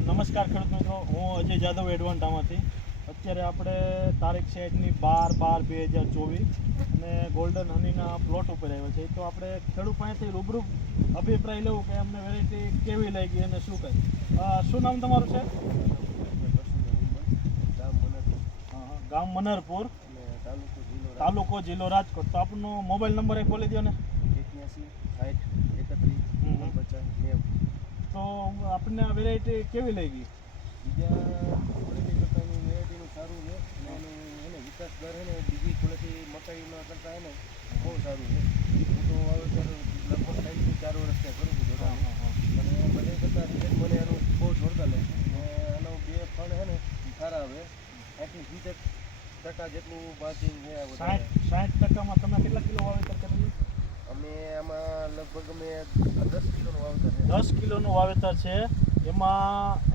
નમસ્કાર ખેડૂત મિત્રો, હું અજય જાદવ એડવાન્ટામાંથી. અત્યારે આપણે તારીખ છે 12/12/2024 અને ગોલ્ડન હનીના પ્લોટ ઉપર આવ્યો છે. તો આપણે ખેડૂત પાસેથી રૂબરૂ અભિપ્રાય લેવું કે અમને વેરાયટી કેવી લાગી અને શું કંઈ. શું નામ તમારું છે? ગામ મનરપુર, તાલુકો જિલ્લો રાજકોટ. તો આપનો મોબાઈલ નંબર એક બોલી દો ને. 81 તો આપણને આ વેરાયટી કેવી લાગી? બીજા ક્વોલિટી કરતાંની વેરાયટીનું સારું છે અને એનું એને વિકાસ દર છે ને બીજી ક્વોલિટી મકાઈના કરતાં એને બહુ સારું છે. હું તો વાવેતર લગભગ 3 થી 4 વર્ષથી કરું છું જોડાણ, અને બધે કરતાં રિઝલ્ટ મને એનું બહુ જોરદાર લાગે અને એનો બે ફળ છે ને સારા આવે. 60% જેટલું માર્જિન છે. 60%માં તમે કેટલા કિલો વાવેતર કરેલું? અમે આમાં લગભગ અમે 10 કિલોનું વાવેતર છે. 10 કિલોનું વાવેતર છે. એમાં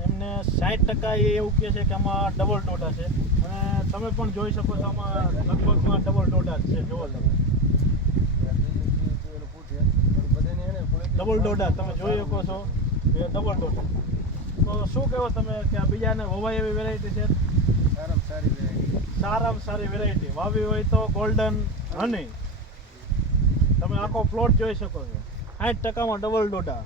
એમને 60% એ એવું કહે છે કે આમાં ડબલ ડોટા છે, અને તમે પણ જોઈ શકો છો આમાં લગભગમાં ડબલ ડોટા છે. જુઓ તમે ડબલ ડોટા તમે જોઈ શકો છો એ ડબલ ડોટા. તો શું કહેવો તમે કે આ બીજાને વવાય એવી વેરાયટી છે? સારામાં સારી વેરાયટી, સારામાં સારી વેરાયટી વાવી હોય તો ગોલ્ડન હની. તમે આખો પ્લોટ જોઈ શકો છો. 60%માં ડબલ ડોટા.